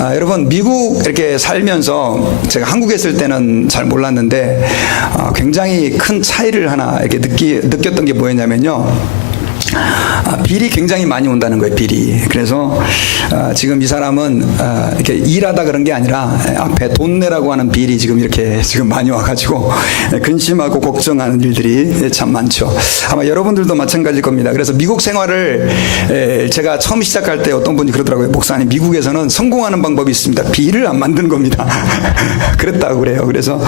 여러분 미국 이렇게 살면서 제가 한국에 있을 때는 잘 몰랐는데 굉장히 큰 차이를 하나 이렇게 느꼈던 게 뭐였냐면요. 비리 굉장히 많이 온다는 거예요. 비리. 그래서 지금 이 사람은 이렇게 일하다 그런 게 아니라 앞에 돈 내라고 하는 비리 지금 많이 와가지고 근심하고 걱정하는 일들이 참 많죠. 아마 여러분들도 마찬가지일 겁니다. 그래서 미국 생활을 제가 처음 시작할 때 어떤 분이 그러더라고요. 목사님, 미국에서는 성공하는 방법이 있습니다. 비리를 안 만드는 겁니다. 그랬다고 그래요. 그래서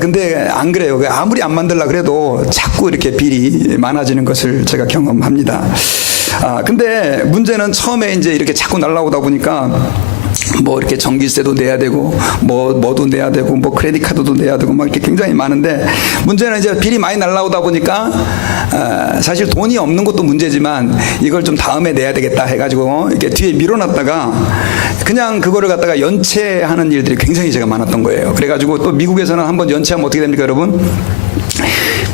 근데 안 그래요. 아무리 안 만들라 그래도 자꾸 이렇게 비리 많아지는 것을 제가 경험합니다. 근데 문제는 처음에 이제 이렇게 자꾸 날라오다 보니까 뭐 이렇게 전기세도 내야 되고 뭐도 내야 되고 뭐 크레딧 카드도 내야 되고 막 이렇게 굉장히 많은데 문제는 이제 비리 많이 날라오다 보니까 사실 돈이 없는 것도 문제지만 이걸 좀 다음에 내야 되겠다 해가지고 이렇게 뒤에 밀어놨다가 그냥 그거를 갖다가 연체하는 일들이 굉장히 제가 많았던 거예요. 그래가지고 또 미국에서는 한번 연체하면 어떻게 됩니까, 여러분?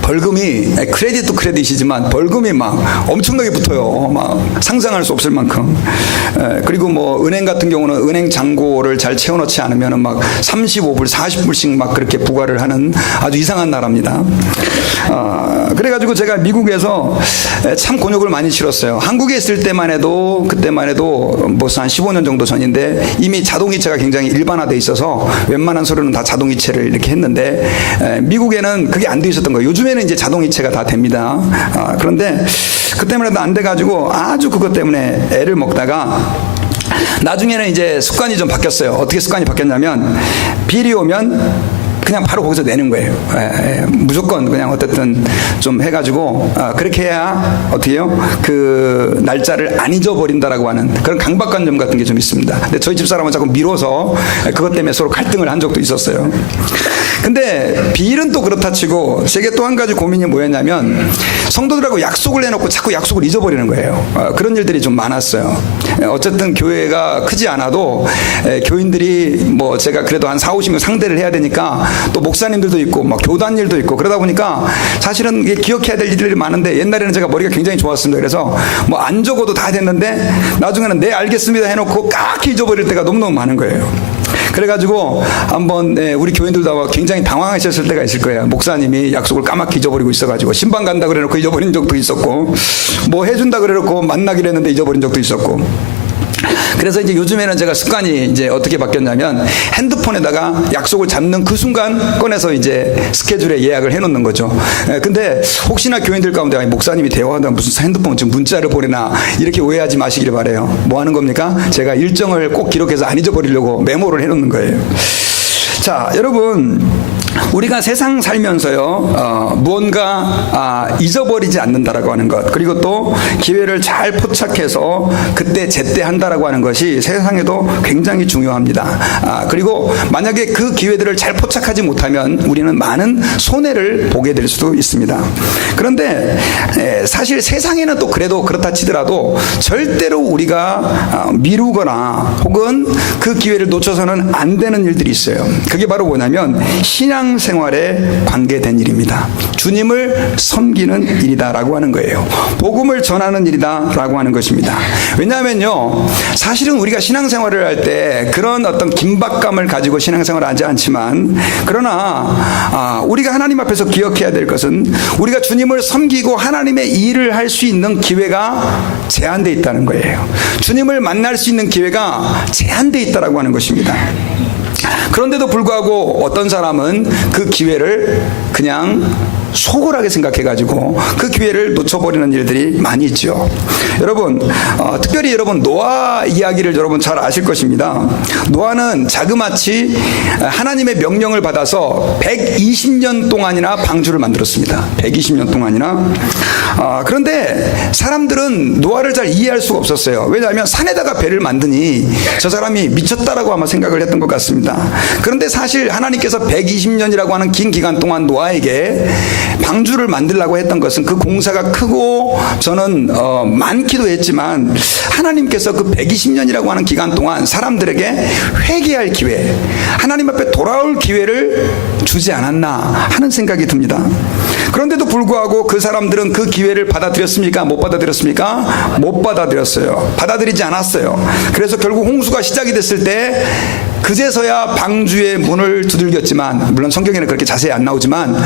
벌금이 크레딧도 크레딧이지만 벌금이 막 엄청나게 붙어요. 막 상상할 수 없을 만큼. 그리고 뭐 은행 같은 경우는 은행 잔고를 잘 채워넣지 않으면 막 35불, 40불씩 막 그렇게 부과를 하는 아주 이상한 나라입니다. 그래가지고 제가 미국에서 참 곤욕을 많이 치렀어요. 한국에 있을 때만 해도 그때만 해도 뭐 한 15년 정도 전인데 이미 자동이체가 굉장히 일반화돼 있어서 웬만한 서류는 다 자동이체를 이렇게 했는데 미국에는 그게 안 돼 있었던 거예요. 요즘에는 이제 자동이체가 다 됩니다. 그런데 그때만 해도 안 돼가지고 아주 그것 때문에 애를 먹다가 나중에는 이제 습관이 좀 바뀌었어요. 어떻게 습관이 바뀌었냐면 비리 오면 그냥 바로 거기서 내는 거예요. 무조건 그냥 어쨌든 좀 해가지고 그렇게 해야 어떻게 해요? 그 날짜를 안 잊어버린다라고 하는 그런 강박관념 같은 게 좀 있습니다. 근데 저희 집사람은 자꾸 미뤄서 그것 때문에 서로 갈등을 한 적도 있었어요. 근데 비일은 또 그렇다 치고 제게 또 한 가지 고민이 뭐였냐면 성도들하고 약속을 해놓고 자꾸 약속을 잊어버리는 거예요. 그런 일들이 좀 많았어요. 어쨌든 교회가 크지 않아도 교인들이 뭐 제가 그래도 한 4, 50명 상대를 해야 되니까 또 목사님들도 있고 막 교단 일도 있고 그러다 보니까 사실은 이게 기억해야 될 일들이 많은데 옛날에는 제가 머리가 굉장히 좋았습니다. 그래서 뭐 안 적어도 다 됐는데 나중에는 네 알겠습니다 해놓고 까맣게 잊어버릴 때가 너무너무 많은 거예요. 그래가지고 한번 우리 교인들도 굉장히 당황하셨을 때가 있을 거예요. 목사님이 약속을 까맣게 잊어버리고 있어가지고 신방 간다 그래놓고 잊어버린 적도 있었고 뭐 해준다 그래놓고 만나기로 했는데 잊어버린 적도 있었고. 그래서 이제 요즘에는 제가 습관이 이제 어떻게 바뀌었냐면 핸드폰에다가 약속을 잡는 그 순간 꺼내서 이제 스케줄에 예약을 해놓는 거죠. 근데 혹시나 교인들 가운데 목사님이 대화하다 무슨 핸드폰 지금 문자를 보내나 이렇게 오해하지 마시길 바래요. 뭐 하는 겁니까? 제가 일정을 꼭 기록해서 안 잊어버리려고 메모를 해놓는 거예요. 자, 여러분, 우리가 세상 살면서요, 무언가 잊어버리지 않는다라고 하는 것, 그리고 또 기회를 잘 포착해서 그때 제때 한다라고 하는 것이 세상에도 굉장히 중요합니다. 그리고 만약에 그 기회들을 잘 포착하지 못하면 우리는 많은 손해를 보게 될 수도 있습니다. 그런데 사실 세상에는 또 그래도 그렇다 치더라도 절대로 우리가 미루거나 혹은 그 기회를 놓쳐서는 안 되는 일들이 있어요. 그게 바로 뭐냐면 신앙생활에 관계된 일입니다. 주님을 섬기는 일이다라고 하는 거예요. 복음을 전하는 일이다라고 하는 것입니다. 왜냐하면요, 사실은 우리가 신앙생활을 할 때 그런 어떤 긴박감을 가지고 신앙생활을 하지 않지만, 그러나 우리가 하나님 앞에서 기억해야 될 것은 우리가 주님을 섬기고 하나님의 일을 할 수 있는 기회가 제한되어 있다는 거예요. 주님을 만날 수 있는 기회가 제한되어 있다라고 하는 것입니다. 그런데도 불구하고 어떤 사람은 그 기회를 그냥 소홀하게 생각해가지고 그 기회를 놓쳐버리는 일들이 많이 있죠. 여러분, 특별히 여러분 노아 이야기를 여러분 잘 아실 것입니다. 노아는 자그마치 하나님의 명령을 받아서 120년 동안이나 방주를 만들었습니다. 120년 동안이나. 그런데 사람들은 노아를 잘 이해할 수가 없었어요. 왜냐하면 산에다가 배를 만드니 저 사람이 미쳤다라고 아마 생각을 했던 것 같습니다. 그런데 사실 하나님께서 120년이라고 하는 긴 기간 동안 노아에게 방주를 만들려고 했던 것은 그 공사가 크고 저는 많기도 했지만 하나님께서 그 120년이라고 하는 기간 동안 사람들에게 회개할 기회, 하나님 앞에 돌아올 기회를 주지 않았나 하는 생각이 듭니다. 그런데도 불구하고 그 사람들은 그 기회를 받아들였습니까? 못 받아들였습니까? 못 받아들였어요. 받아들이지 않았어요. 그래서 결국 홍수가 시작이 됐을 때 그제서야 방주의 문을 두들겼지만, 물론 성경에는 그렇게 자세히 안 나오지만,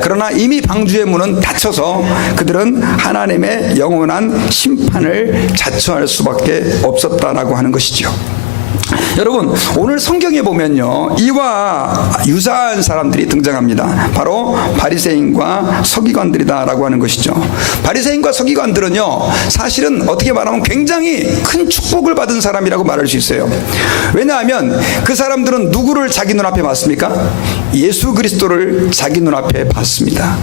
그러나 이미 방주의 문은 닫혀서 그들은 하나님의 영원한 심판을 자초할 수밖에 없었다라고 하는 것이죠. 여러분, 오늘 성경에 보면요, 이와 유사한 사람들이 등장합니다. 바로 바리새인과 서기관들이다라고 하는 것이죠. 바리새인과 서기관들은요, 사실은 어떻게 말하면 굉장히 큰 축복을 받은 사람이라고 말할 수 있어요. 왜냐하면 그 사람들은 누구를 자기 눈앞에 봤습니까? 예수 그리스도를 자기 눈앞에 봤습니다.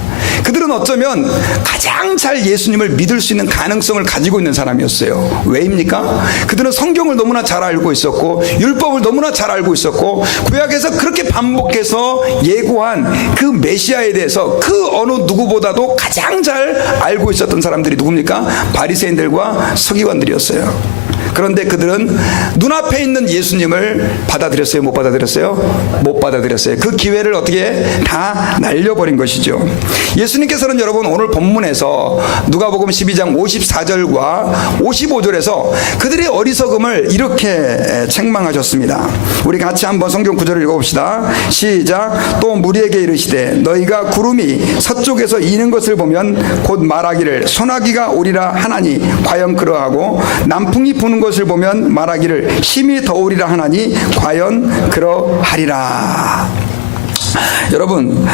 그들은 어쩌면 가장 잘 예수님을 믿을 수 있는 가능성을 가지고 있는 사람이었어요. 왜입니까? 그들은 성경을 너무나 잘 알고 있었고, 율법을 너무나 잘 알고 있었고, 구약에서 그렇게 반복해서 예고한 그 메시아에 대해서 그 어느 누구보다도 가장 잘 알고 있었던 사람들이 누굽니까? 바리새인들과 서기관들이었어요. 그런데 그들은 눈앞에 있는 예수님을 받아들였어요? 못 받아들였어요? 못 받아들였어요. 그 기회를 어떻게 다 날려버린 것이죠. 예수님께서는 여러분 오늘 본문에서 누가복음 12장 54절과 55절에서 그들의 어리석음을 이렇게 책망하셨습니다. 우리 같이 한번 성경 구절을 읽어봅시다. 시작. 또 무리에게 이르시되 너희가 구름이 서쪽에서 이는 것을 보면 곧 말하기를 소나기가 오리라 하나니 과연 그러하고 남풍이 부는 것을 보면 말하기를 힘이 더우리라 하나니 과연 그러하리라. 여러분,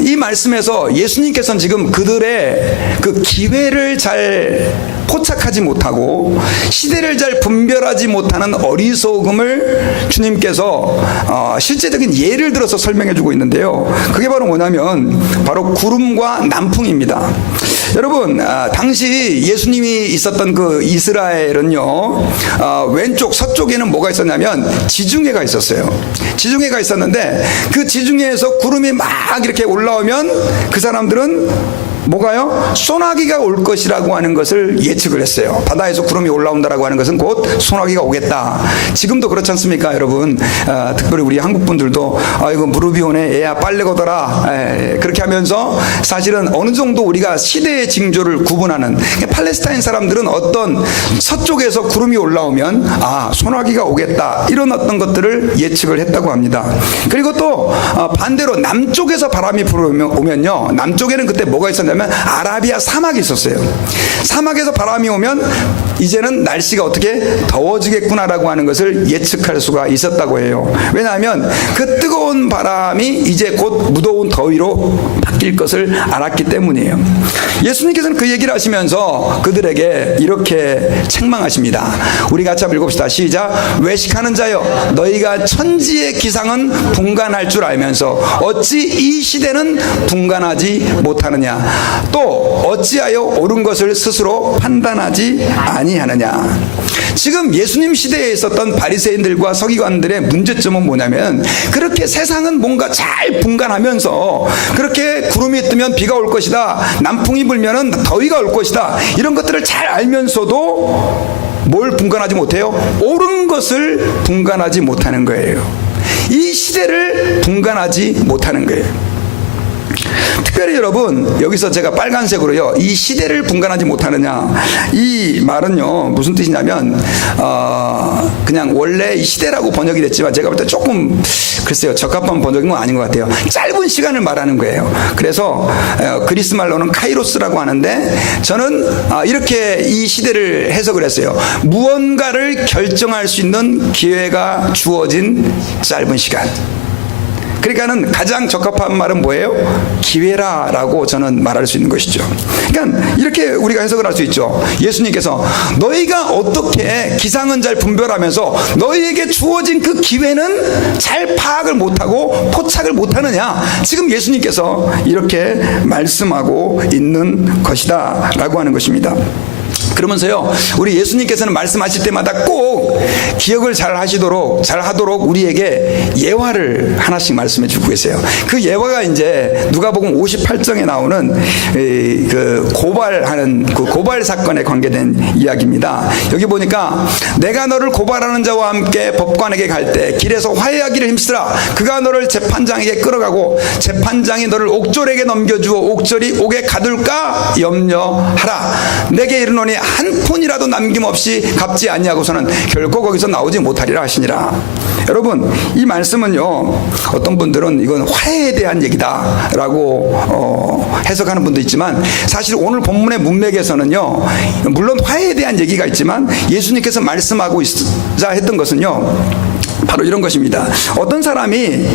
이 말씀에서 예수님께서는 지금 그들의 그 기회를 잘 포착하지 못하고 시대를 잘 분별하지 못하는 어리석음을 주님께서 실제적인 예를 들어서 설명해 주고 있는데요. 그게 바로 뭐냐면 바로 구름과 남풍입니다. 여러분, 당시 예수님이 있었던 그 이스라엘은요, 왼쪽 서쪽에는 뭐가 있었냐면 지중해가 있었어요. 지중해가 있었는데 그 지중해에서 구름이 막 이렇게 올라오면 그 사람들은 뭐가요? 소나기가 올 것이라고 하는 것을 예측을 했어요. 바다에서 구름이 올라온다라고 하는 것은 곧 소나기가 오겠다. 지금도 그렇지 않습니까, 여러분? 특별히 우리 한국 분들도 이거 무릎이 오네, 얘야 빨래 걷어라, 그렇게 하면서 사실은 어느 정도 우리가 시대의 징조를 구분하는, 팔레스타인 사람들은 어떤 서쪽에서 구름이 올라오면 소나기가 오겠다, 이런 어떤 것들을 예측을 했다고 합니다. 그리고 또 반대로 남쪽에서 바람이 불어오면요, 남쪽에는 그때 뭐가 있었냐면 아라비아 사막이 있었어요. 사막에서 바람이 오면 이제는 날씨가 어떻게 더워지겠구나라고 하는 것을 예측할 수가 있었다고 해요. 왜냐하면 그 뜨거운 바람이 이제 곧 무더운 더위로 바뀔 것을 알았기 때문이에요. 예수님께서는 그 얘기를 하시면서 그들에게 이렇게 책망하십니다. 우리 같이 한번 읽읍시다. 시작. 외식하는 자여, 너희가 천지의 기상은 분간할 줄 알면서 어찌 이 시대는 분간하지 못하느냐. 또 어찌하여 옳은 것을 스스로 판단하지 아니하느냐. 지금 예수님 시대에 있었던 바리새인들과 서기관들의 문제점은 뭐냐면, 그렇게 세상은 뭔가 잘 분간하면서 그렇게 구름이 뜨면 비가 올 것이다, 남풍이 불면 더위가 올 것이다, 이런 것들을 잘 알면서도 뭘 분간하지 못해요? 옳은 것을 분간하지 못하는 거예요. 이 시대를 분간하지 못하는 거예요. 특별히 여러분, 여기서 제가 빨간색으로요, 이 시대를 분간하지 못하느냐, 이 말은요 무슨 뜻이냐면 그냥 원래 이 시대라고 번역이 됐지만 제가 볼 때 조금 글쎄요 적합한 번역인 건 아닌 것 같아요. 짧은 시간을 말하는 거예요. 그래서 그리스 말로는 카이로스라고 하는데, 저는 이렇게 이 시대를 해석을 했어요. 무언가를 결정할 수 있는 기회가 주어진 짧은 시간. 그러니까는 가장 적합한 말은 뭐예요? 기회라라고 저는 말할 수 있는 것이죠. 그러니까 이렇게 우리가 해석을 할 수 있죠. 예수님께서 너희가 어떻게 기상은 잘 분별하면서 너희에게 주어진 그 기회는 잘 파악을 못하고 포착을 못하느냐. 지금 예수님께서 이렇게 말씀하고 있는 것이다 라고 하는 것입니다. 그러면서요, 우리 예수님께서는 말씀하실 때마다 꼭 기억을 잘 하도록 우리에게 예화를 하나씩 말씀해 주고 계세요. 그 예화가 이제 누가복음 58장에 나오는 그 고발하는 그 고발 사건에 관계된 이야기입니다. 여기 보니까 내가 너를 고발하는 자와 함께 법관에게 갈 때 길에서 화해하기를 힘쓰라. 그가 너를 재판장에게 끌어가고 재판장이 너를 옥졸에게 넘겨주어 옥졸이 옥에 가둘까 염려하라. 내게 이르노니 한 푼이라도 남김없이 갚지 아니하고서는 결코 거기서 나오지 못하리라 하시니라. 여러분, 이 말씀은요, 어떤 분들은 이건 화해에 대한 얘기다라고 해석하는 분도 있지만, 사실 오늘 본문의 문맥에서는요, 물론 화해에 대한 얘기가 있지만 예수님께서 말씀하고자 했던 것은요, 바로 이런 것입니다. 어떤 사람이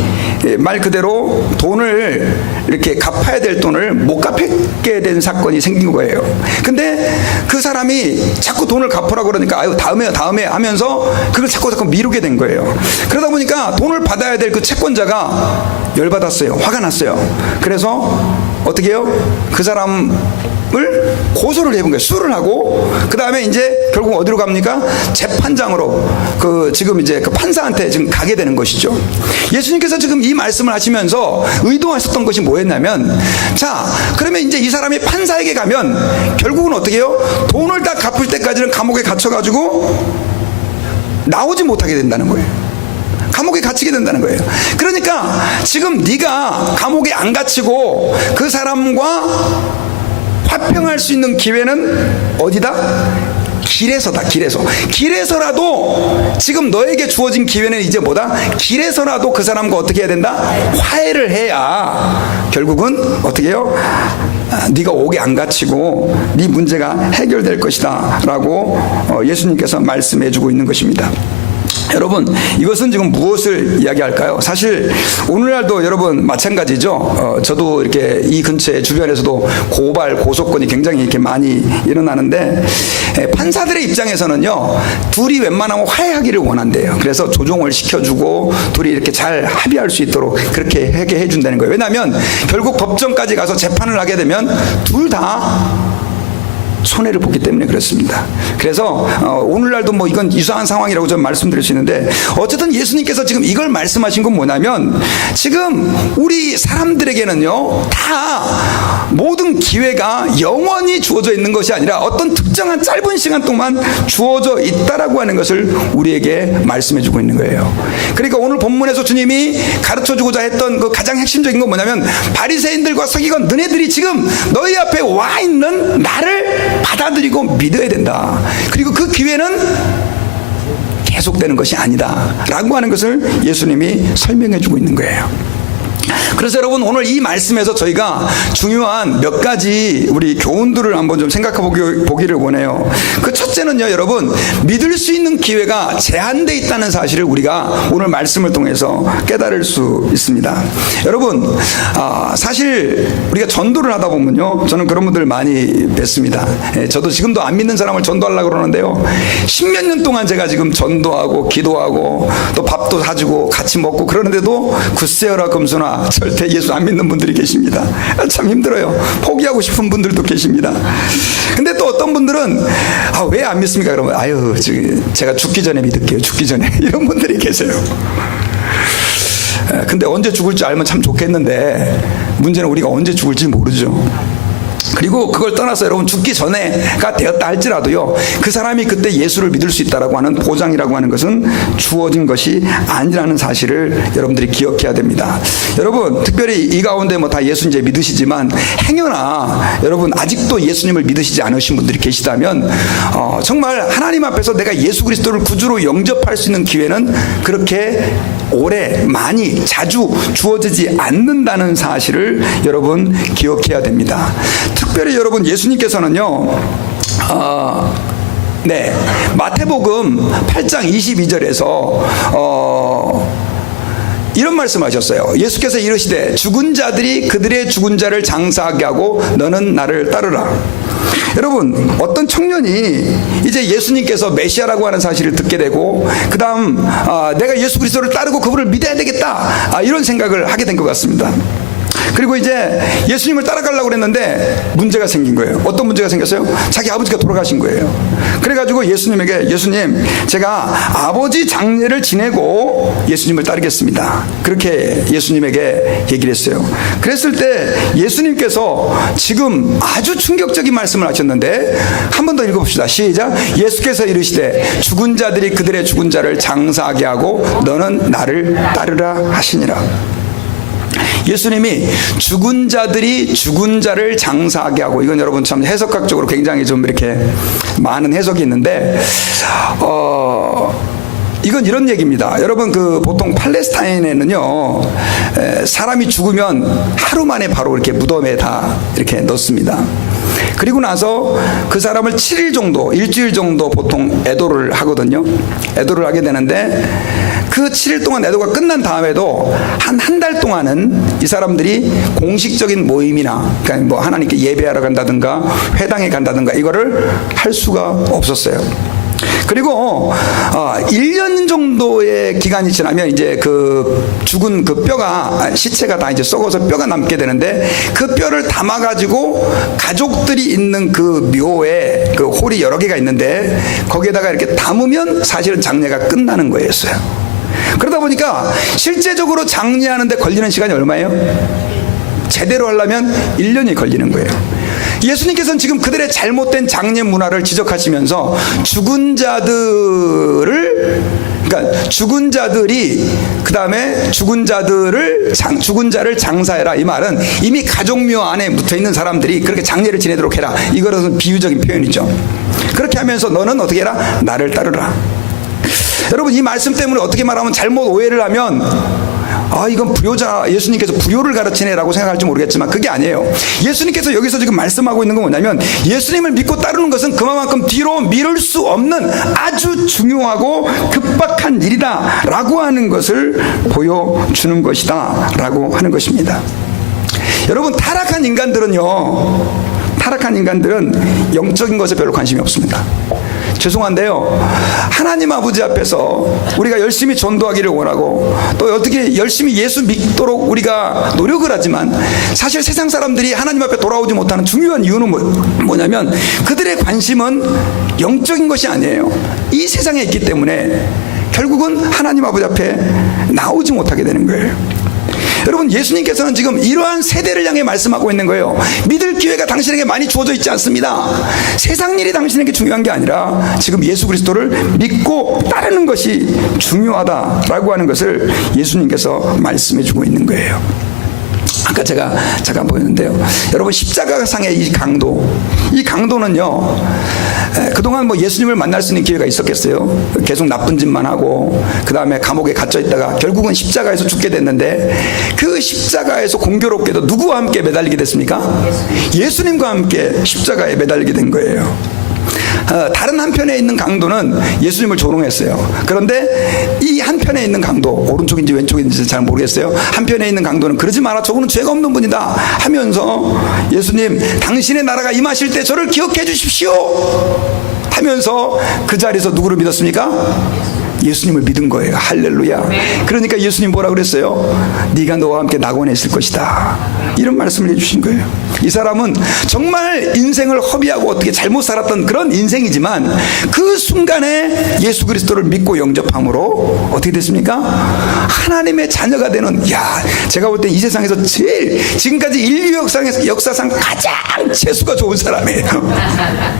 말 그대로 돈을 이렇게 갚아야 될 돈을 못 갚게 된 사건이 생긴 거예요. 근데 그 사람이 자꾸 돈을 갚으라고 그러니까 아유 다음에 하면서 그걸 자꾸 미루게 된 거예요. 그러다 보니까 돈을 받아야 될 그 채권자가 열받았어요. 화가 났어요. 그래서 어떻게 해요? 그 사람을 고소를 해본 거예요. 수를 하고, 그 다음에 이제 결국 어디로 갑니까? 재판장으로, 지금 이제 그 판사한테 지금 가게 되는 것이죠. 예수님께서 지금 이 말씀을 하시면서 의도하셨던 것이 뭐였냐면, 자, 그러면 이제 이 사람이 판사에게 가면 결국은 어떻게 해요? 돈을 다 갚을 때까지는 감옥에 갇혀가지고 나오지 못하게 된다는 거예요. 감옥에 갇히게 된다는 거예요. 그러니까 지금 네가 감옥에 안 갇히고 그 사람과 화평할 수 있는 기회는 어디다? 길에서다. 길에서라도 지금 너에게 주어진 기회는 이제 뭐다? 길에서라도 그 사람과 어떻게 해야 된다? 화해를 해야 결국은 어떻게 해요? 네가 옥에 안 갇히고 네 문제가 해결될 것이다 라고 예수님께서 말씀해 주고 있는 것입니다. 여러분, 이것은 지금 무엇을 이야기할까요? 사실 오늘날도 여러분 마찬가지죠. 저도 이렇게 이 근처에 주변에서도 고소건이 굉장히 이렇게 많이 일어나는데, 판사들의 입장에서는요, 둘이 웬만하면 화해하기를 원한대요. 그래서 조정을 시켜주고 둘이 이렇게 잘 합의할 수 있도록 그렇게 하게 해준다는 거예요. 왜냐하면 결국 법정까지 가서 재판을 하게 되면 둘 다 손해를 보기 때문에 그렇습니다. 그래서 오늘날도 뭐 이건 이상한 상황이라고 저는 말씀드릴 수 있는데, 어쨌든 예수님께서 지금 이걸 말씀하신 건 뭐냐면, 지금 우리 사람들에게는요, 다 모든 기회가 영원히 주어져 있는 것이 아니라 어떤 특정한 짧은 시간 동안 주어져 있다라고 하는 것을 우리에게 말씀해 주고 있는 거예요. 그러니까 오늘 본문에서 주님이 가르쳐 주고자 했던 그 가장 핵심적인 건 뭐냐면, 바리새인들과 서기관 너네들이 지금 너희 앞에 와 있는 나를 받아들이고 믿어야 된다. 그리고 그 기회는 계속되는 것이 아니다 라고 하는 것을 예수님이 설명해 주고 있는 거예요. 그래서 여러분, 오늘 이 말씀에서 저희가 중요한 몇 가지 우리 교훈들을 한번 좀 생각해 보기를 원해요. 그 첫째는요, 여러분, 믿을 수 있는 기회가 제한되어 있다는 사실을 우리가 오늘 말씀을 통해서 깨달을 수 있습니다. 여러분, 사실 우리가 전도를 하다 보면요, 저는 그런 분들 많이 뵙습니다. 저도 지금도 안 믿는 사람을 전도하려고 그러는데요, 10몇 년 동안 제가 지금 전도하고 기도하고 또 밥도 사주고 같이 먹고 그러는데도 굳세어라 금수나 절대 예수 안 믿는 분들이 계십니다. 참 힘들어요. 포기하고 싶은 분들도 계십니다. 근데 또 어떤 분들은 왜 안 믿습니까? 그러면 아유, 제가 죽기 전에 믿을게요. 죽기 전에. 이런 분들이 계세요. 근데 언제 죽을 줄 알면 참 좋겠는데, 문제는 우리가 언제 죽을지 모르죠. 그리고 그걸 떠나서 여러분, 죽기 전에가 되었다 할지라도요, 그 사람이 그때 예수를 믿을 수 있다라고 하는 보장이라고 하는 것은 주어진 것이 아니라는 사실을 여러분들이 기억해야 됩니다. 여러분, 특별히 이 가운데 뭐 다 예수 이제 믿으시지만 행여나 여러분 아직도 예수님을 믿으시지 않으신 분들이 계시다면, 정말 하나님 앞에서 내가 예수 그리스도를 구주로 영접할 수 있는 기회는 그렇게 오래 많이 자주 주어지지 않는다는 사실을 여러분 기억해야 됩니다. 특별히 여러분, 예수님께서는요, 마태복음 8장 22절에서 이런 말씀하셨어요. 예수께서 이르시되 죽은 자들이 그들의 죽은 자를 장사하게 하고 너는 나를 따르라. 여러분, 어떤 청년이 이제 예수님께서 메시아라고 하는 사실을 듣게 되고, 그 다음 내가 예수 그리스도를 따르고 그분을 믿어야 되겠다, 이런 생각을 하게 된 것 같습니다. 그리고 이제 예수님을 따라가려고 그랬는데 문제가 생긴 거예요. 어떤 문제가 생겼어요? 자기 아버지가 돌아가신 거예요. 그래가지고 예수님에게, 예수님, 제가 아버지 장례를 지내고 예수님을 따르겠습니다. 그렇게 예수님에게 얘기를 했어요. 그랬을 때 예수님께서 지금 아주 충격적인 말씀을 하셨는데, 한 번 더 읽어봅시다. 시작. 예수께서 이르시되 죽은 자들이 그들의 죽은 자를 장사하게 하고 너는 나를 따르라 하시니라. 예수님이 죽은 자들이 죽은 자를 장사하게 하고, 이건 여러분 참 해석학적으로 굉장히 좀 이렇게 많은 해석이 있는데, 이건 이런 얘기입니다. 여러분, 보통 팔레스타인에는요, 사람이 죽으면 하루 만에 바로 이렇게 무덤에 다 이렇게 넣습니다. 그리고 나서 그 사람을 7일 정도, 일주일 정도 보통 애도를 하거든요. 애도를 하게 되는데, 그 7일 동안 애도가 끝난 다음에도 한 달 동안은 이 사람들이 공식적인 모임이나, 그러니까 뭐 하나님께 예배하러 간다든가 회당에 간다든가 이거를 할 수가 없었어요. 그리고 1년 정도의 기간이 지나면 이제 그 죽은 그 뼈가, 시체가 다 이제 썩어서 뼈가 남게 되는데, 그 뼈를 담아 가지고 가족들이 있는 그 묘에 그 홀이 여러 개가 있는데 거기에다가 이렇게 담으면 사실은 장례가 끝나는 거였어요. 그러다 보니까 실제적으로 장례하는데 걸리는 시간이 얼마예요? 제대로 하려면 1년이 걸리는 거예요. 예수님께서는 지금 그들의 잘못된 장례 문화를 지적하시면서 죽은 자들을, 그러니까 죽은 자들이 그 다음에 죽은 자를 장사해라, 이 말은 이미 가족묘 안에 묻어있는 사람들이 그렇게 장례를 지내도록 해라, 이거는 비유적인 표현이죠. 그렇게 하면서 너는 어떻게 해라? 나를 따르라. 여러분, 이 말씀 때문에 어떻게 말하면, 잘못 오해를 하면 이건 불효자, 예수님께서 불효를 가르치네라고 생각할지 모르겠지만 그게 아니에요. 예수님께서 여기서 지금 말씀하고 있는 건 뭐냐면, 예수님을 믿고 따르는 것은 그만큼 뒤로 미룰 수 없는 아주 중요하고 급박한 일이다 라고 하는 것을 보여주는 것이다 라고 하는 것입니다. 여러분, 타락한 인간들은 영적인 것에 별로 관심이 없습니다. 죄송한데요, 하나님 아버지 앞에서 우리가 열심히 전도하기를 원하고 또 어떻게 열심히 예수 믿도록 우리가 노력을 하지만, 사실 세상 사람들이 하나님 앞에 돌아오지 못하는 중요한 이유는 뭐냐면, 그들의 관심은 영적인 것이 아니에요. 이 세상에 있기 때문에 결국은 하나님 아버지 앞에 나오지 못하게 되는 거예요. 여러분, 예수님께서는 지금 이러한 세대를 향해 말씀하고 있는 거예요. 믿을 기회가 당신에게 많이 주어져 있지 않습니다. 세상 일이 당신에게 중요한 게 아니라 지금 예수 그리스도를 믿고 따르는 것이 중요하다라고 하는 것을 예수님께서 말씀해 주고 있는 거예요. 아까 제가 잠깐 보였는데요, 여러분, 십자가상의 이 강도는요, 그동안 뭐 예수님을 만날 수 있는 기회가 있었겠어요? 계속 나쁜 짓만 하고 그 다음에 감옥에 갇혀 있다가 결국은 십자가에서 죽게 됐는데, 그 십자가에서 공교롭게도 누구와 함께 매달리게 됐습니까? 예수님과 함께 십자가에 매달리게 된 거예요. 다른 한편에 있는 강도는 예수님을 조롱했어요. 그런데 이 한편에 있는 강도, 오른쪽인지 왼쪽인지 잘 모르겠어요, 한편에 있는 강도는 그러지 마라, 저분은 죄가 없는 분이다 하면서, 예수님, 당신의 나라가 임하실 때 저를 기억해 주십시오 하면서 그 자리에서 누구를 믿었습니까? 예수님을 믿은 거예요. 할렐루야. 그러니까 예수님 뭐라 그랬어요? 네가 너와 함께 낙원에 있을 것이다, 이런 말씀을 해주신 거예요. 이 사람은 정말 인생을 허비하고 어떻게 잘못 살았던 그런 인생이지만, 그 순간에 예수 그리스도를 믿고 영접함으로 어떻게 됐습니까? 하나님의 자녀가 되는, 제가 볼 때 이 세상에서 제일, 지금까지 인류 역사상 가장 재수가 좋은 사람이에요.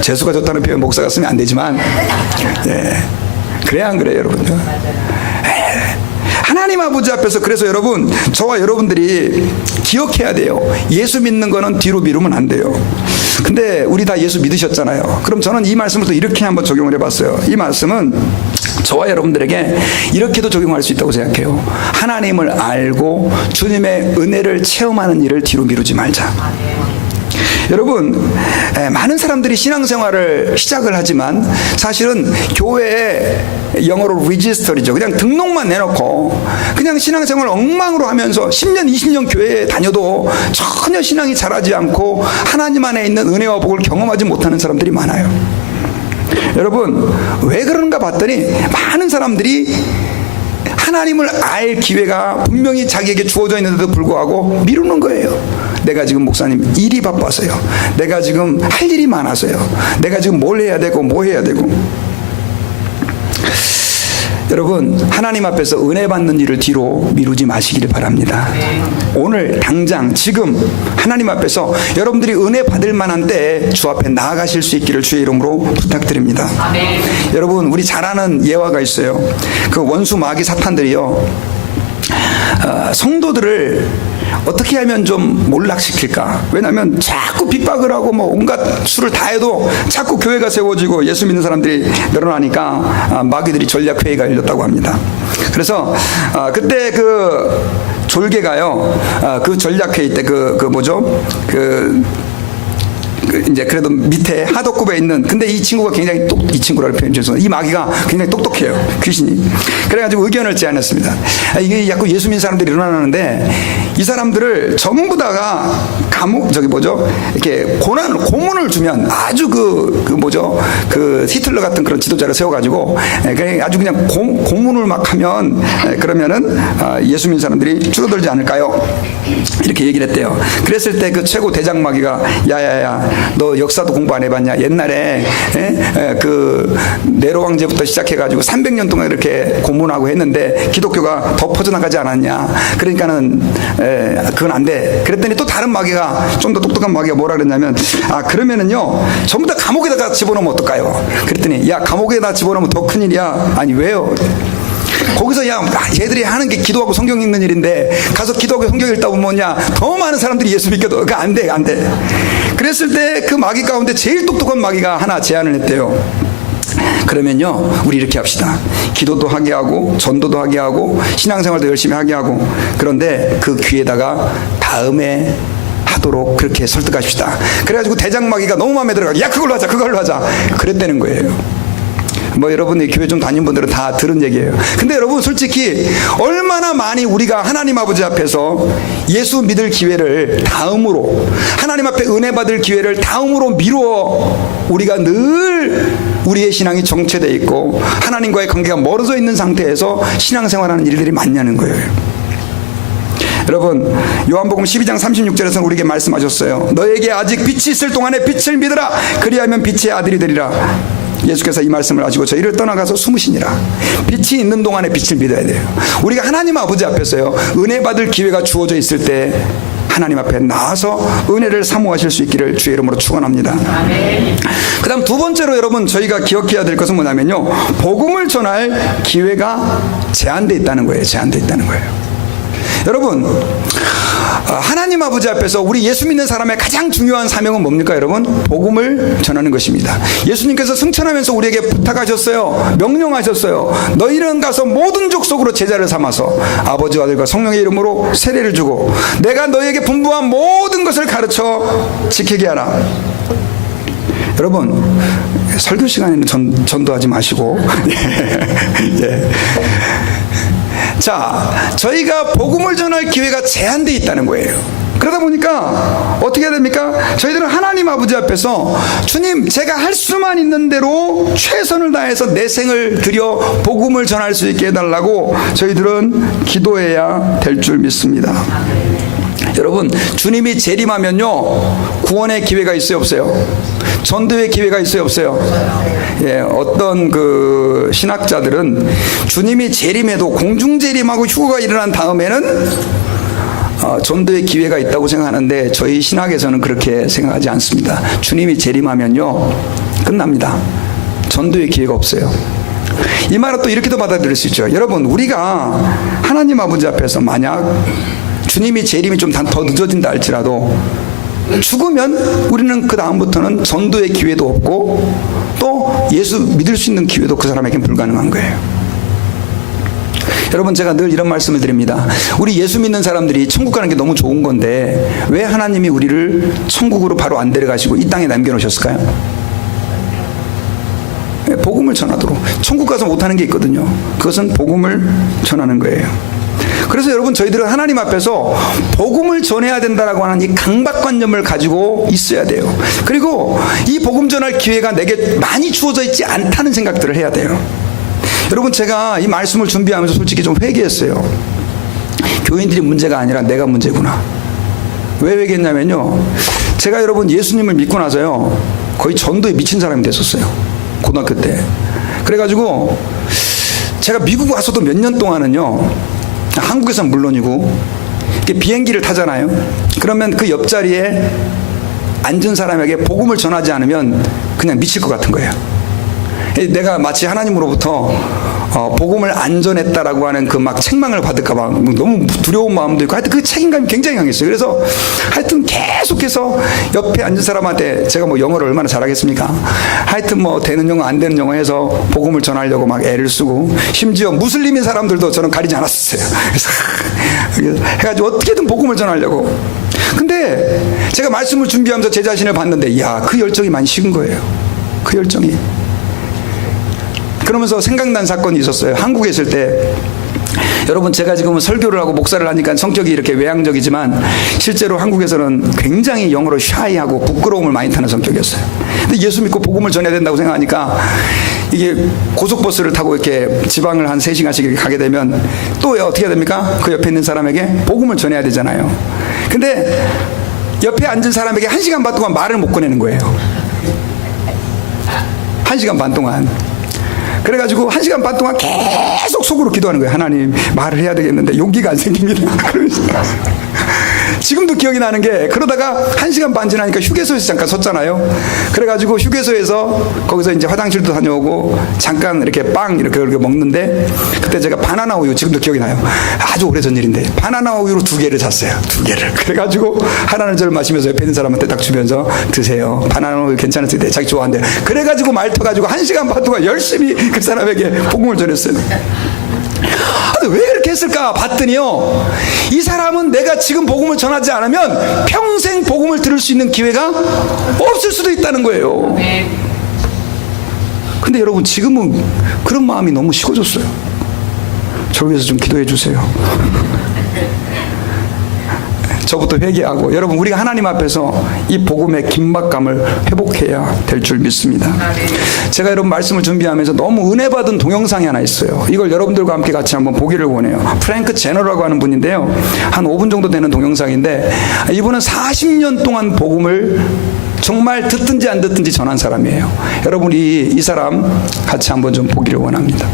재수가 좋다는 표현 목사가 쓰면 안 되지만, 그래야 안 그래요, 여러분들? 하나님 아버지 앞에서, 그래서 여러분, 저와 여러분들이 기억해야 돼요. 예수 믿는 거는 뒤로 미루면 안 돼요. 근데 우리 다 예수 믿으셨잖아요. 그럼 저는 이 말씀을 또 이렇게 한번 적용을 해봤어요. 이 말씀은 저와 여러분들에게 이렇게도 적용할 수 있다고 생각해요. 하나님을 알고 주님의 은혜를 체험하는 일을 뒤로 미루지 말자. 여러분, 많은 사람들이 신앙생활을 시작을 하지만 사실은 교회에, 영어로 register이죠, 그냥 등록만 내놓고 그냥 신앙생활을 엉망으로 하면서 10년 20년 교회에 다녀도 전혀 신앙이 자라지 않고 하나님 안에 있는 은혜와 복을 경험하지 못하는 사람들이 많아요. 여러분, 왜 그런가 봤더니 많은 사람들이 하나님을 알 기회가 분명히 자기에게 주어져 있는데도 불구하고 미루는 거예요. 내가 지금 목사님 일이 바빠서요. 내가 지금 할 일이 많아서요. 내가 지금 뭘 해야 되고 뭐 해야 되고. 여러분, 하나님 앞에서 은혜 받는 일을 뒤로 미루지 마시기를 바랍니다. 오늘 당장 지금 하나님 앞에서 여러분들이 은혜 받을 만한 때에 주 앞에 나아가실 수 있기를 주의 이름으로 부탁드립니다. 여러분, 우리 잘 아는 예화가 있어요. 그 원수 마귀 사탄들이요, 성도들을 어떻게 하면 좀 몰락시킬까? 왜냐하면 자꾸 핍박을 하고 뭐 온갖 수를 다 해도 자꾸 교회가 세워지고 예수 믿는 사람들이 늘어나니까 마귀들이 전략회의가 열렸다고 합니다. 그래서 그때 그 졸개가요, 그 전략회의 때 이제 그래도 밑에 하도급에 있는, 근데 이 친구가 굉장히 이 친구라고 표현 주셔서 이 마귀가 굉장히 똑똑해요, 귀신이. 그래가지고 의견을 제안했습니다. 이게 자꾸 예수 믿는 사람들이 일어나는데 이 사람들을 전부 다가 이렇게 고문을 주면 아주 그 히틀러 같은 그런 지도자를 세워가지고 아주 그냥 고문을 막 하면 그러면은 예수 믿는 사람들이 줄어들지 않을까요? 이렇게 얘기를 했대요. 그랬을 때 그 최고 대장 마귀가 야야야, 너 역사도 공부 안 해봤냐? 옛날에 그 네로 황제부터 시작해가지고 300년 동안 이렇게 고문하고 했는데 기독교가 더 퍼져나가지 않았냐? 그러니까는 그건 안 돼. 그랬더니 또 다른 마귀가, 좀 더 똑똑한 마귀가 뭐라 그랬냐면, 그러면은요 전부 다 감옥에다가 집어넣으면 어떨까요? 그랬더니 야, 감옥에다 집어넣으면 더 큰일이야. 아니 왜요? 거기서 얘들이 하는 게 기도하고 성경 읽는 일인데 가서 기도하고 성경 읽다 보면 뭐냐, 더 많은 사람들이 예수 믿게도 그거 안 돼. 그랬을 때 그 마귀 가운데 제일 똑똑한 마귀가 하나 제안을 했대요. 그러면요, 우리 이렇게 합시다. 기도도 하게 하고 전도도 하게 하고 신앙생활도 열심히 하게 하고, 그런데 그 귀에다가 다음에 하도록 그렇게 설득하십시다. 그래가지고 대장 마귀가 너무 마음에 들어가, 야 그걸로 하자 그랬다는 거예요. 뭐 여러분이 교회 좀 다닌 분들은 다 들은 얘기예요. 근데 여러분, 솔직히 얼마나 많이 우리가 하나님 아버지 앞에서 예수 믿을 기회를 다음으로, 하나님 앞에 은혜 받을 기회를 다음으로 미루어 우리가 늘 우리의 신앙이 정체되어 있고 하나님과의 관계가 멀어져 있는 상태에서 신앙생활하는 일들이 많냐는 거예요. 여러분, 요한복음 12장 36절에서는 우리에게 말씀하셨어요. 너에게 아직 빛이 있을 동안에 빛을 믿으라. 그리하면 빛의 아들이 되리라. 예수께서 이 말씀을 하시고 저희를 떠나가서 숨으시니라. 빛이 있는 동안에 빛을 믿어야 돼요. 우리가 하나님 아버지 앞에서요, 은혜 받을 기회가 주어져 있을 때 하나님 앞에 나와서 은혜를 사모하실 수 있기를 주의 이름으로 축원합니다. 그 다음 두 번째로 여러분, 저희가 기억해야 될 것은 뭐냐면요, 복음을 전할 기회가 제한되어 있다는 거예요. 여러분, 하나님 아버지 앞에서 우리 예수 믿는 사람의 가장 중요한 사명은 뭡니까 여러분? 복음을 전하는 것입니다. 예수님께서 승천하면서 우리에게 부탁하셨어요. 명령하셨어요. 너희는 가서 모든 족속으로 제자를 삼아서 아버지와 아들과 성령의 이름으로 세례를 주고 내가 너희에게 분부한 모든 것을 가르쳐 지키게 하라. 여러분, 설교 시간에는 전도하지 마시고 예. 자, 저희가 복음을 전할 기회가 제한되어 있다는 거예요. 그러다 보니까 어떻게 해야 됩니까? 저희들은 하나님 아버지 앞에서 주님, 제가 할 수만 있는 대로 최선을 다해서 내 생을 들여 복음을 전할 수 있게 해달라고 저희들은 기도해야 될 줄 믿습니다. 여러분, 주님이 재림하면요, 구원의 기회가 있어요, 없어요? 전도의 기회가 있어요, 없어요? 예, 어떤 그 신학자들은 주님이 재림해도 공중 재림하고 휴거가 일어난 다음에는 전도의 기회가 있다고 생각하는데 저희 신학에서는 그렇게 생각하지 않습니다. 주님이 재림하면요, 끝납니다. 전도의 기회가 없어요. 이 말은 또 이렇게도 받아들일 수 있죠. 여러분, 우리가 하나님 아버지 앞에서 만약 주님이 재림이 좀 더 늦어진다 할지라도 죽으면 우리는 그 다음부터는 전도의 기회도 없고 또 예수 믿을 수 있는 기회도 그 사람에겐 불가능한 거예요. 여러분, 제가 늘 이런 말씀을 드립니다. 우리 예수 믿는 사람들이 천국 가는 게 너무 좋은 건데 왜 하나님이 우리를 천국으로 바로 안 데려가시고 이 땅에 남겨놓으셨을까요? 복음을 전하도록. 천국 가서 못하는 게 있거든요. 그것은 복음을 전하는 거예요. 그래서 여러분, 저희들은 하나님 앞에서 복음을 전해야 된다라고 하는 이 강박관념을 가지고 있어야 돼요. 그리고 이 복음 전할 기회가 내게 많이 주어져 있지 않다는 생각들을 해야 돼요. 여러분, 제가 이 말씀을 준비하면서 솔직히 좀 회개했어요. 교인들이 문제가 아니라 내가 문제구나. 왜 회개했냐면요, 제가 여러분 예수님을 믿고 나서요 거의 전도에 미친 사람이 됐었어요, 고등학교 때. 그래가지고 제가 미국 와서도 몇 년 동안은요, 한국에서는 물론이고 비행기를 타잖아요. 그러면 그 옆자리에 앉은 사람에게 복음을 전하지 않으면 그냥 미칠 것 같은 거예요. 내가 마치 하나님으로부터 복음을 안 전했다라고 하는 그 막 책망을 받을까봐 너무 두려운 마음도 있고, 하여튼 그 책임감이 굉장히 강했어요. 그래서 하여튼 계속해서 옆에 앉은 사람한테 제가 뭐 영어를 얼마나 잘하겠습니까? 하여튼 뭐 되는 영어 안 되는 영어 해서 복음을 전하려고 막 애를 쓰고, 심지어 무슬림인 사람들도 저는 가리지 않았었어요. 그래서 해가지고 어떻게든 복음을 전하려고. 근데 제가 말씀을 준비하면서 제 자신을 봤는데, 이야, 그 열정이 많이 식은 거예요. 그 열정이. 그러면서 생각난 사건이 있었어요. 한국에 있을 때, 여러분, 제가 지금 설교를 하고 목사를 하니까 성격이 이렇게 외향적이지만 실제로 한국에서는 굉장히 영어로 샤이하고 부끄러움을 많이 타는 성격이었어요. 근데 예수 믿고 복음을 전해야 된다고 생각하니까 이게 고속버스를 타고 이렇게 지방을 한 3시간씩 이렇게 가게 되면 또 어떻게 해야 됩니까? 그 옆에 있는 사람에게 복음을 전해야 되잖아요. 근데 옆에 앉은 사람에게 1시간 반 동안 말을 못 꺼내는 거예요. 1시간 반 동안. 그래가지고 1시간 반 동안 계속 속으로 기도하는 거예요. 하나님, 말을 해야 되겠는데 용기가 안 생깁니다. 그러면서 지금도 기억이 나는 게, 그러다가 1시간 반 지나니까 휴게소에서 잠깐 섰잖아요. 그래가지고 휴게소에서 거기서 이제 화장실도 다녀오고 잠깐 이렇게 빵 이렇게 먹는데, 그때 제가 바나나 우유, 지금도 기억이 나요. 아주 오래전 일인데 바나나 우유로 2개를 샀어요. 2개를. 그래가지고 하나는 저를 마시면서 옆에 있는 사람한테 딱 주면서 드세요. 바나나 우유 괜찮으세요? 네, 자기 좋아한대요. 그래가지고 말 터가지고 1시간 반 동안 열심히 그 사람에게 복음을 전했어요. 왜 그렇게 했을까 봤더니요, 이 사람은 내가 지금 복음을 전하지 않으면 평생 복음을 들을 수 있는 기회가 없을 수도 있다는 거예요. 근데 여러분, 지금은 그런 마음이 너무 식어졌어요. 저를 위해서 좀 기도해 주세요. 저부터 회개하고, 여러분, 우리가 하나님 앞에서 이 복음의 긴박감을 회복해야 될 줄 믿습니다. 제가 여러분 말씀을 준비하면서 너무 은혜 받은 동영상이 하나 있어요. 이걸 여러분들과 함께 같이 한번 보기를 원해요. 프랭크 제너라고 하는 분인데요, 한 5분 정도 되는 동영상인데, 이분은 40년 동안 복음을 정말 듣든지 안 듣든지 전한 사람이에요. 여러분이 이 사람 같이 한번 좀 보기를 원합니다.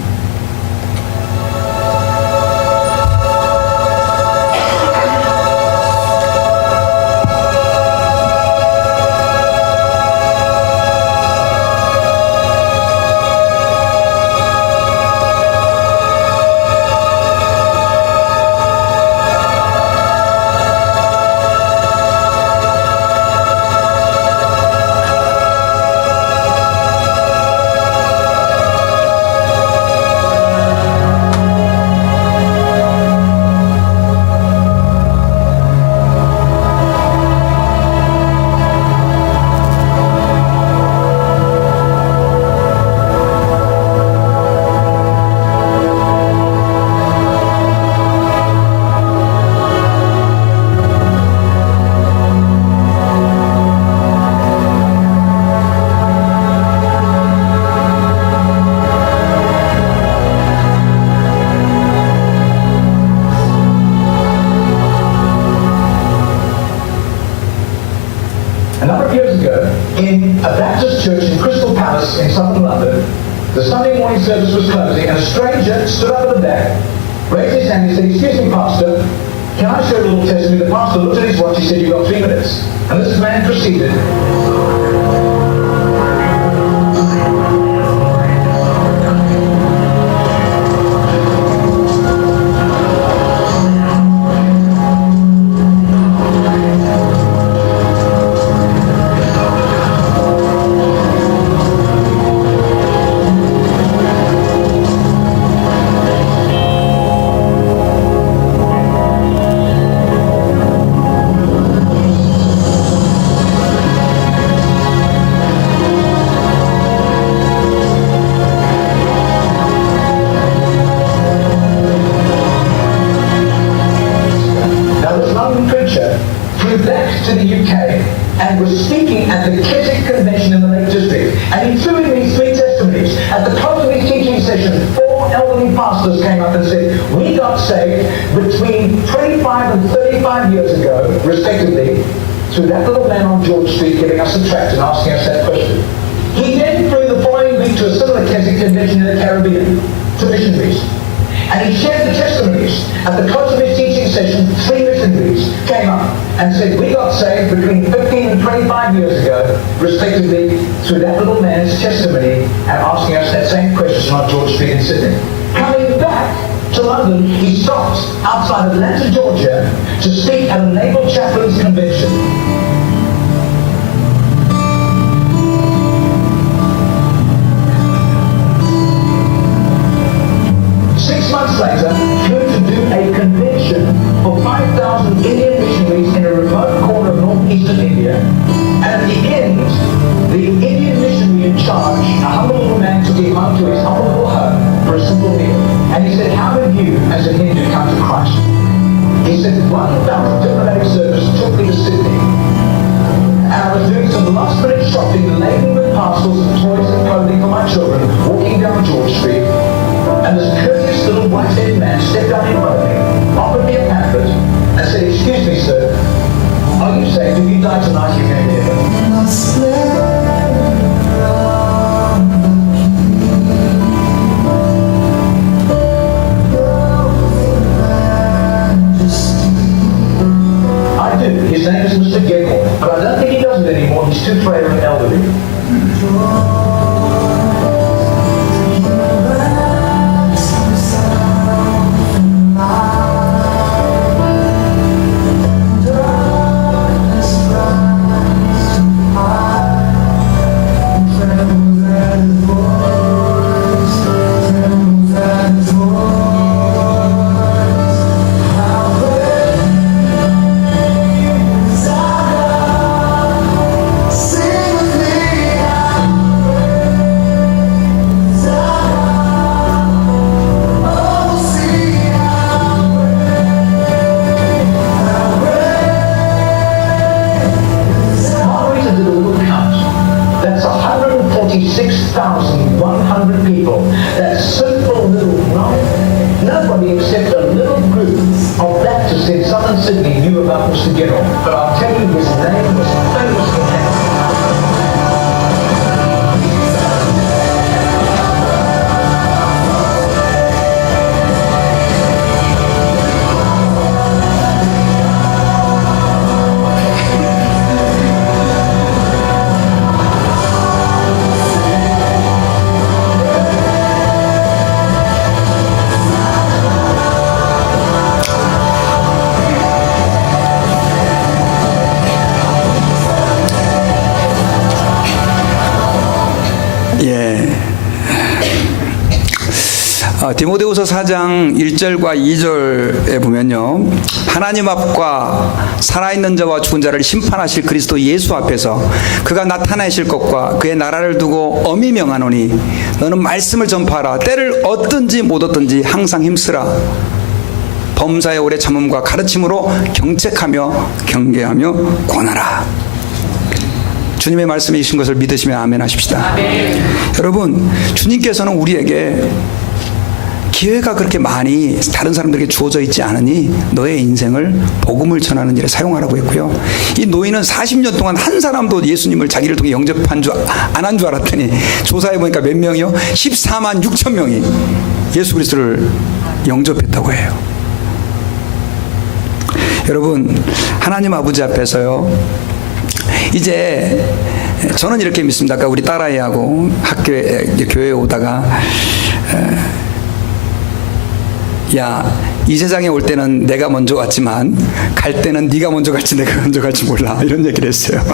in a Baptist church in Crystal Palace in southern London. The Sunday morning service was closing and a stranger stood up at the back, raised his hand and said, "Excuse me, Pastor, can I share a little testimony?" The pastor looked at his watch, he said, "You've got 3 minutes." And this man proceeded. To the UK and was speaking at the Keswick Convention in the Lake District, and he threw in these 3 testimonies at the close of his teaching session. 4 elderly pastors came up and said, we got saved between 25 and 35 years ago, respectively, through that little man on George Street giving us a tract and asking us that question. He then flew the following week to a similar convention in the Caribbean to missionaries. And he shared the testimonies. At the close of his teaching session, 3 missionaries came up and said, we got saved between 15 and 25 years ago, respectively, through that little man's testimony and asking us that same question on George Street in Sydney. Coming back to London, he stopped outside Atlanta, Georgia, to speak at a Naval Chaplains Convention. Later, flew to do a convention for 5,000 Indian missionaries in a remote corner of northeastern India. And at the end, the Indian missionary in charge, a humble little man, took him home to his humble little home for a simple meal. And he said, how have you, as a Hindu, come to Christ? He said, one diplomatic service took me to Sydney. And I was doing some last-minute shopping, laden with parcels of toys and clothing for my children, walking down George Street. And this courteous little white-haired man stepped down in front of me, offered me a pamphlet, and said, excuse me, sir, are you saved? If you die tonight, you can hear I do. His name is Mr. Gable, but I don't think he does it anymore. He's too frail and elderly. 디모데후서 4장 1절과 2절에 보면요, 하나님 앞과 살아있는 자와 죽은 자를 심판하실 그리스도 예수 앞에서 그가 나타나실 것과 그의 나라를 두고 엄히 명하노니 너는 말씀을 전파하라. 때를 얻든지 못 얻든지 항상 힘쓰라. 범사의 오래 참음과 가르침으로 경책하며 경계하며 권하라. 주님의 말씀이신 것을 믿으시면 아멘 하십시다. 여러분, 주님께서는 우리에게 기회가 그렇게 많이 다른 사람들에게 주어져 있지 않으니 너의 인생을 복음을 전하는 일에 사용하라고 했고요. 이 노인은 40년 동안 한 사람도 예수님을 자기를 통해 영접한 안 한 줄 알았더니 조사해 보니까 몇 명이요? 14만 6천 명이 예수 그리스도를 영접했다고 해요. 여러분, 하나님 아버지 앞에서요, 이제 저는 이렇게 믿습니다. 아까 우리 딸아이하고 교회에 오다가 야, 이 세상에 올 때는 내가 먼저 왔지만 갈 때는 네가 먼저 갈지 내가 먼저 갈지 몰라, 이런 얘기를 했어요.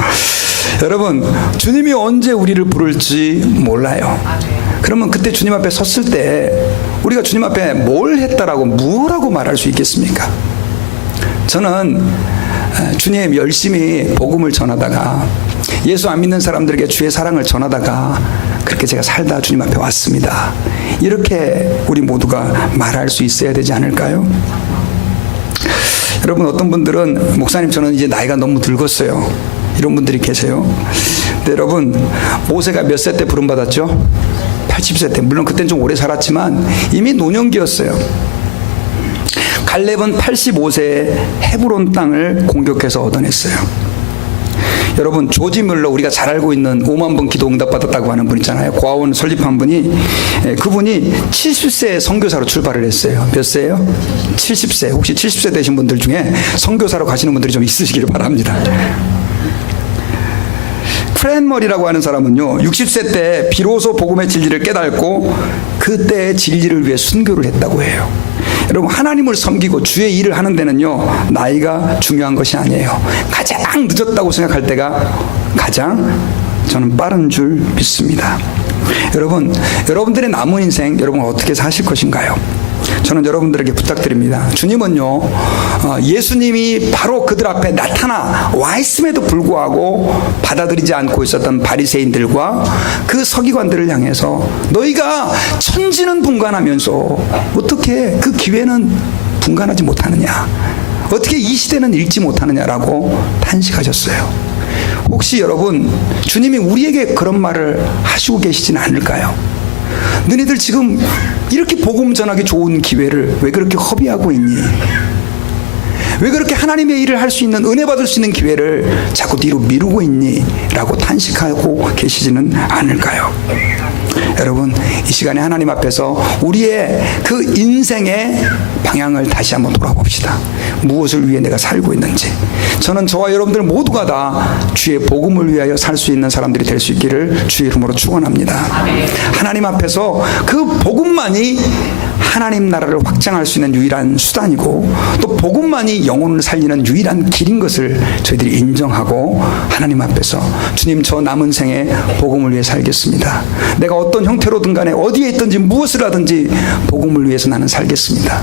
여러분, 주님이 언제 우리를 부를지 몰라요. 그러면 그때 주님 앞에 섰을 때 우리가 주님 앞에 뭘 했다라고 뭐라고 말할 수 있겠습니까? 저는 주님 열심히 복음을 전하다가 예수 안 믿는 사람들에게 주의 사랑을 전하다가 그렇게 제가 살다 주님 앞에 왔습니다. 이렇게 우리 모두가 말할 수 있어야 되지 않을까요? 여러분, 어떤 분들은 목사님 저는 이제 나이가 너무 늙었어요, 이런 분들이 계세요. 근데 여러분, 모세가 몇 세 때 부름받았죠? 80세 때, 물론 그때는 좀 오래 살았지만 이미 노년기였어요. 갈렙은 85세에 헤브론 땅을 공격해서 얻어냈어요. 여러분, 조지 뮬러, 우리가 잘 알고 있는 5만 번 기도 응답받았다고 하는 분 있잖아요. 고아원 설립한 분이, 그분이 70세에 선교사로 출발을 했어요. 몇 세예요? 70세. 혹시 70세 되신 분들 중에 선교사로 가시는 분들이 좀 있으시기를 바랍니다. 프랜머리라고 하는 사람은요, 60세 때 비로소 복음의 진리를 깨닫고 그때의 진리를 위해 순교를 했다고 해요. 여러분, 하나님을 섬기고 주의 일을 하는 데는요, 나이가 중요한 것이 아니에요. 가장 늦었다고 생각할 때가 가장 저는 빠른 줄 믿습니다. 여러분, 여러분들의 남은 인생 여러분 어떻게 사실 것인가요? 저는 여러분들에게 부탁드립니다. 주님은요, 예수님이 바로 그들 앞에 나타나 와 있음에도 불구하고 받아들이지 않고 있었던 바리새인들과 그 서기관들을 향해서 너희가 천지는 분간하면서 어떻게 그 기회는 분간하지 못하느냐, 어떻게 이 시대는 읽지 못하느냐라고 탄식하셨어요. 혹시 여러분, 주님이 우리에게 그런 말을 하시고 계시지는 않을까요? 너희들 지금 이렇게 복음 전하기 좋은 기회를 왜 그렇게 허비하고 있니? 왜 그렇게 하나님의 일을 할 수 있는, 은혜 받을 수 있는 기회를 자꾸 뒤로 미루고 있니? 라고 탄식하고 계시지는 않을까요? 여러분, 이 시간에 하나님 앞에서 우리의 그 인생의 방향을 다시 한번 돌아봅시다. 무엇을 위해 내가 살고 있는지. 저는 저와 여러분들 모두가 다 주의 복음을 위하여 살 수 있는 사람들이 될 수 있기를 주의 이름으로 축원합니다. 하나님 앞에서 그 복음만이 하나님 나라를 확장할 수 있는 유일한 수단이고, 또 복음만이 영혼을 살리는 유일한 길인 것을 저희들이 인정하고 하나님 앞에서 주님, 저 남은 생에 복음을 위해 살겠습니다. 내가 어떤 형태로든 간에 어디에 있든지 무엇을 하든지 복음을 위해서 나는 살겠습니다.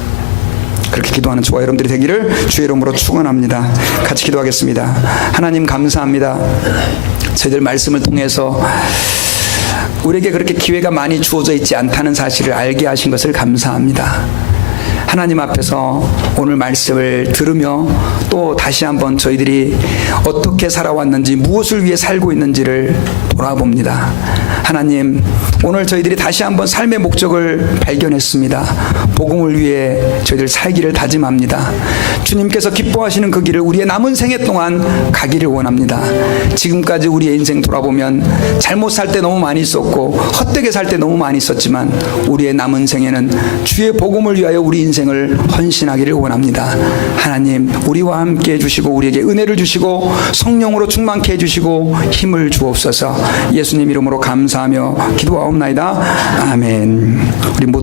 그렇게 기도하는 저와 여러분들이 되기를 주의 이름으로 축원합니다. 같이 기도하겠습니다. 하나님 감사합니다. 저희들 말씀을 통해서 우리에게 그렇게 기회가 많이 주어져 있지 않다는 사실을 알게 하신 것을 감사합니다. 하나님 앞에서 오늘 말씀을 들으며 또 다시 한번 저희들이 어떻게 살아왔는지, 무엇을 위해 살고 있는지를 돌아봅니다. 하나님, 오늘 저희들이 다시 한번 삶의 목적을 발견했습니다. 복음을 위해 저희들 살기를 다짐합니다. 주님께서 기뻐하시는 그 길을 우리의 남은 생애 동안 가기를 원합니다. 지금까지 우리의 인생 돌아보면 잘못 살 때 너무 많이 있었고 헛되게 살 때 너무 많이 있었지만, 우리의 남은 생에는 주의 복음을 위하여 우리 인생을 헌신하기를 원합니다. 하나님, 우리와 함께 해주시고 우리에게 은혜를 주시고 성령으로 충만케 해주시고 힘을 주옵소서. 예수님 이름으로 감사하며 기도하옵나이다. 아멘. 우리 모두